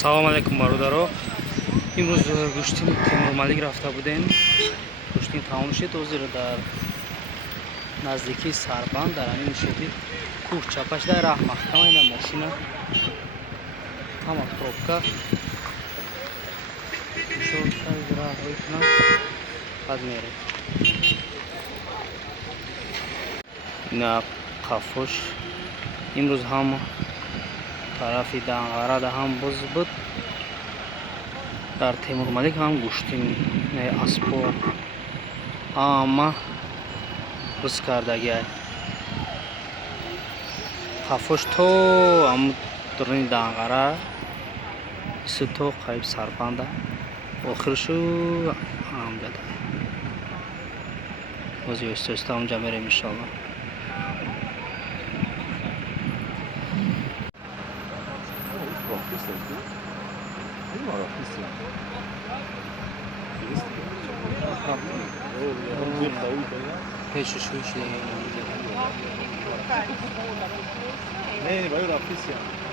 салом алейкум бародаро. имрӯз гӯштини Тимурмалик рафта будем. гӯштини тамом шуд. ҳозир дар наздикии Сарбанд дар ҳамин мушоҳидид кӯҳ чапаш дар раҳ маҳкама ина мошина ҳама пробка раҳҳои кунам бад меред. ина қафош имрӯз ҳам тарафи Данғарада ҳам боз буд. дар Темурмалик ҳам гӯштини аспо ҳама рӯз кардагиай. қафош то амудрони Данғара ису то қариб Сарбанда охиршу амҷада. ҳозир оҳиста-оҳиста онҷа мерем иншоалло.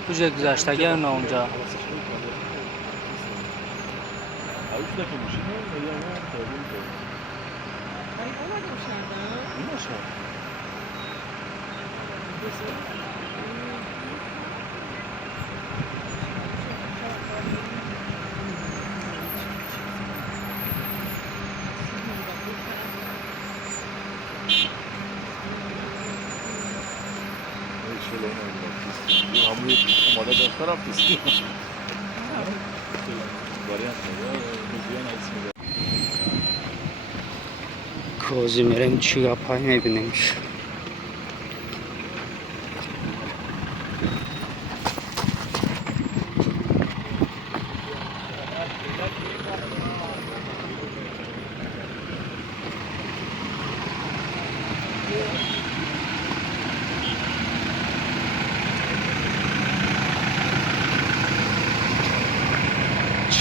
Уже гузаштаги на онҷа. Козӣ мерем чӣ гапай мебинем.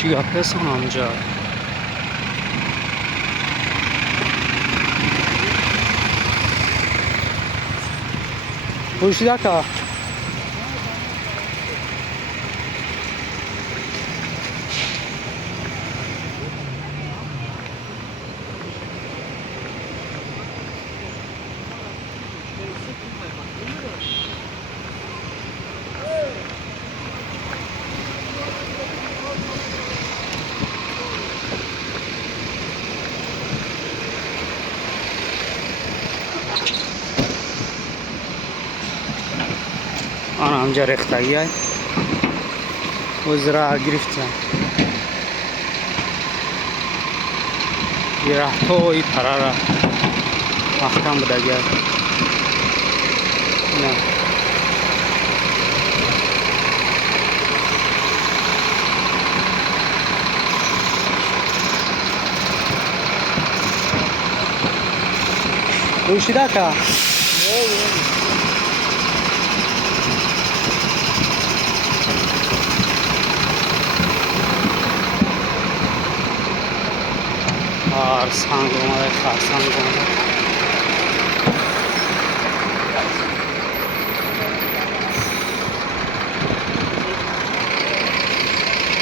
چی گپیستم آنجا؟ پوشیده که آن همجا ریختگی های وزرا گرفتیم گرفتوی پرارا محکم بدگی های نه پوشیده که سنگ اومده خرسنگ اومده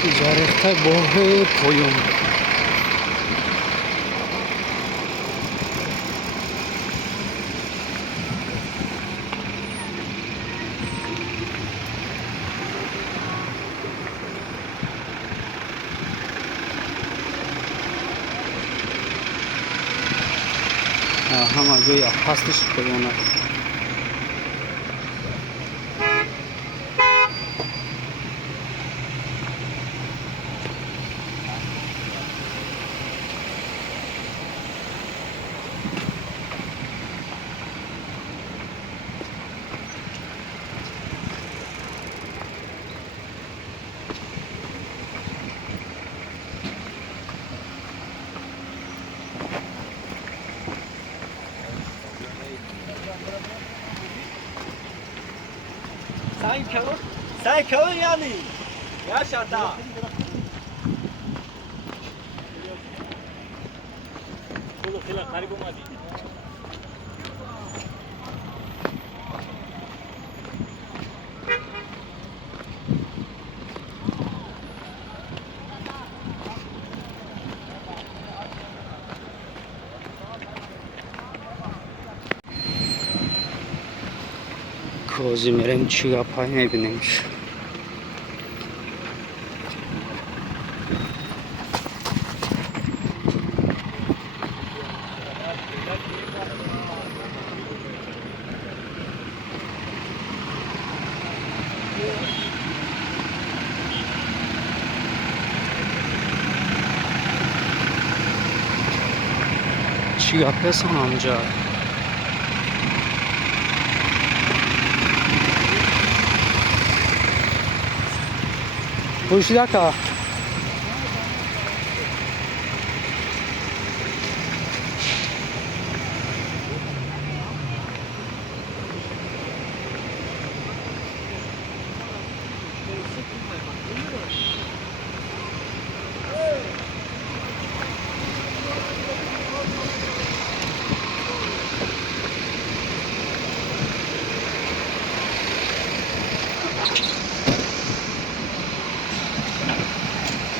اینجا ریخته باه پایون همه جای پستش بگونه سعی کن یعنی یا شتا خیلی قریب اومدی بازی میریم چی گپایی میبینیم. چی گپ هستن آنجا؟ پوشیده که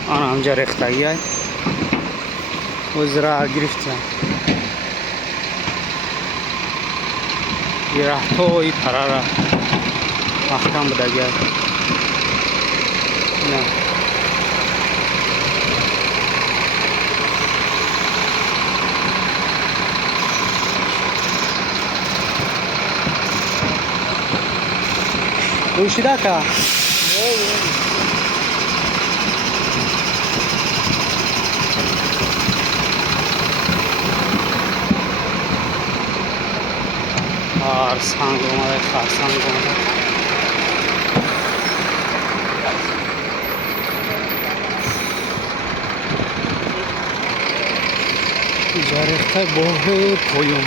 آن همجا ریختگی های وزرا گرفتیم گرفت های پره را محکم بدگی های نه پوشیده که سنگ اومده خرسنگ اومده اینجا ریخته باه پایون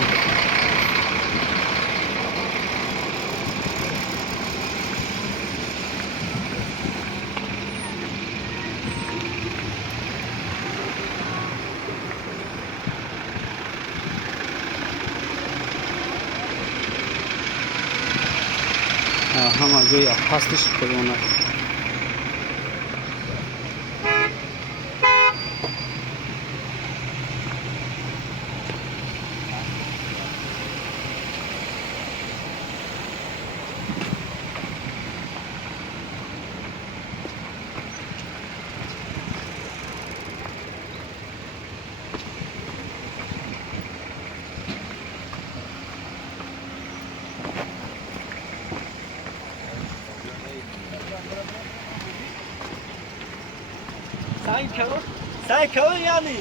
همه جای هستش پایونه سعی کن یعنی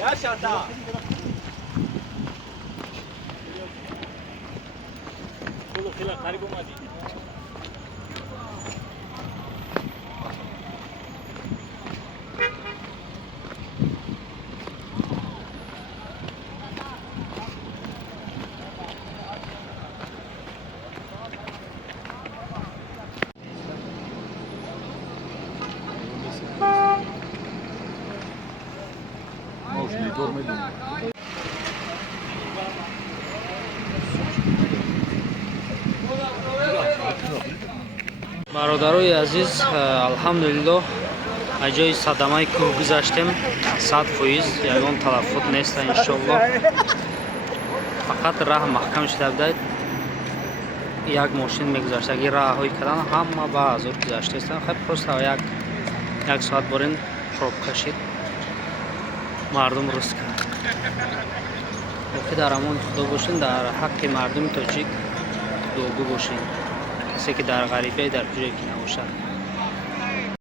یا شادا کلو خیلی قریب اومدی برادرای عزیز الحمدلله اجای صدمه کوه گذاشتیم 100%. یگان تلفات نیست انشالله. فقط راه محکم شده بود. یک ماشین میگذاشت اگه راه های کردن همه با ازور گذاشته است. خب پروست یک ساعت برین پروب کشید مردم روز کرد. وقتی در امان خدا باشین در حق مردم تاجیک دوگو باشین. کسی که در غریبه در کجایی که نباشه